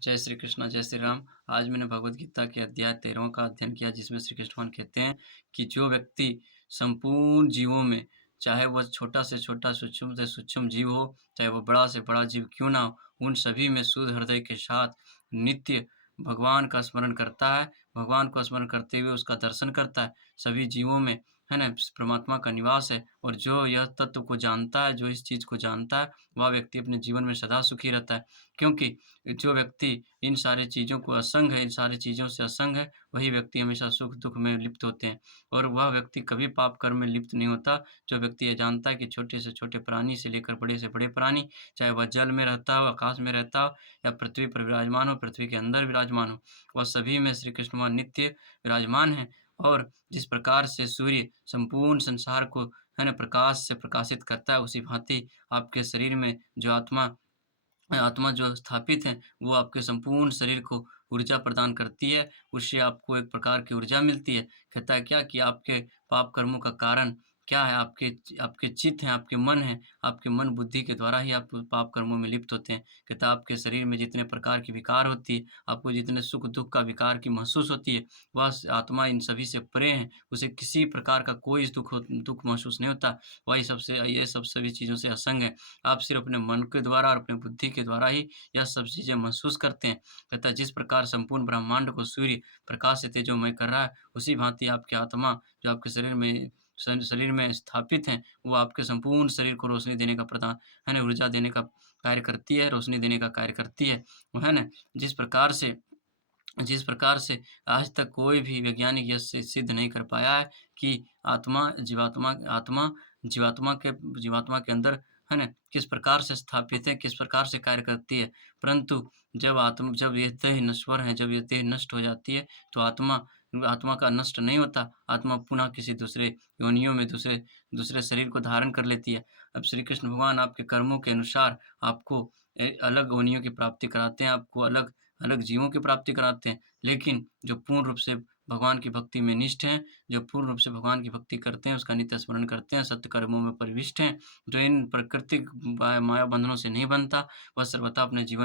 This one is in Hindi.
जय श्री कृष्ण, जय श्री राम। आज मैंने भगवद गीता के अध्याय 13वां का अध्ययन किया जिसमें श्री कृष्ण भगवान कहते हैं कि जो व्यक्ति संपूर्ण जीवों में, चाहे वह छोटा से छोटा, सूक्ष्म से सूक्ष्म जीव हो, चाहे वह बड़ा से बड़ा जीव क्यों ना हो, उन सभी में शुद्ध हृदय के साथ नित्य भगवान का स्मरण करता है, भगवान को स्मरण करते हुए उसका दर्शन करता है। सभी जीवों में, है ना, परमात्मा का निवास है और जो यह तत्व को जानता है, जो इस चीज़ को जानता है, वह व्यक्ति अपने जीवन में सदा सुखी रहता है। क्योंकि जो व्यक्ति इन सारी चीज़ों को असंग है, इन सारी चीज़ों से असंग है, वही व्यक्ति हमेशा सुख-दुःख में लिप्त होते हैं और वह व्यक्ति कभी पाप कर्म में लिप्त नहीं होता। जो व्यक्ति ये जानता है कि छोटे से छोटे प्राणी से लेकर बड़े से बड़े प्राणी, चाहे वह जल में रहता हो, आकाश में रहता हो या पृथ्वी पर विराजमान हो, पृथ्वी के अंदर विराजमान हो, वह सभी में श्री कृष्ण भगवान नित्य विराजमान हैं। और जिस प्रकार से सूर्य संपूर्ण संसार को, है ना, प्रकाश से प्रकाशित करता है, उसी भांति आपके शरीर में जो आत्मा आत्मा जो स्थापित है, वो आपके संपूर्ण शरीर को ऊर्जा प्रदान करती है, उससे आपको एक प्रकार की ऊर्जा मिलती है। कहता है क्या कि आपके पाप कर्मों का कारण क्या है? आपके चित्त हैं, आपके मन हैं, आपके मन बुद्धि के द्वारा ही आप पाप कर्मों में लिप्त होते हैं। कहता है आपके शरीर में जितने प्रकार की विकार होती है, आपको जितने सुख-दुःख का विकार की महसूस होती है, वह स आत्मा इन सभी से परे है, उसे किसी प्रकार का कोई दुःख महसूस नहीं होता। वह ये सब सभी चीज़ों से असंग है। आप सिर्फ़ अपने मन के द्वारा और अपनी बुद्धि के द्वारा ही यह सब चीज़ें महसूस करते हैं। कहता है जिस प्रकार संपूर्ण ब्रह्मांड को सूर्य प्रकाश से तेजोमय कर रहा है, उसी भाँति आपकी आत्मा जो आपके शरीर में स्थापित हैं, वो आपके संपूर्ण शरीर को रोशनी देने का है ना, ऊर्जा देने का कार्य करती है, रोशनी देने का कार्य करती है। वो है ना, जिस प्रकार से जिस प्रकार से आज तक कोई भी वैज्ञानिक यह सिद्ध नहीं कर पाया है कि आत्मा जीवात्मा के अंदर, है ना, किस प्रकार से स्थापित है, किस प्रकार से कार्य करती है। परंतु जब ये देह नश्वर है, जब ये देह नष्ट हो जाती है, तो आत्मा आत्मा का नष्ट नहीं होता, आत्मा पुनः किसी दूसरे योनियों में दूसरे दूसरे शरीर को धारण कर लेती है। अब श्री कृष्ण भगवान आपके कर्मों के अनुसार आपको अलग योनियों की प्राप्ति कराते हैं, आपको अलग अलग जीवों की प्राप्ति कराते हैं। लेकिन जो पूर्ण रूप से भगवान की भक्ति में निष्ठ हैं, जो पूर्ण रूप से भगवान की भक्ति करते हैं, उसका नित्य स्मरण करते हैं, सत्य कर्मों में परिविष्ट हैं, जो इन प्राकृतिक माया बंधनों से नहीं बंधता, वह सर्वथा अपने जीवन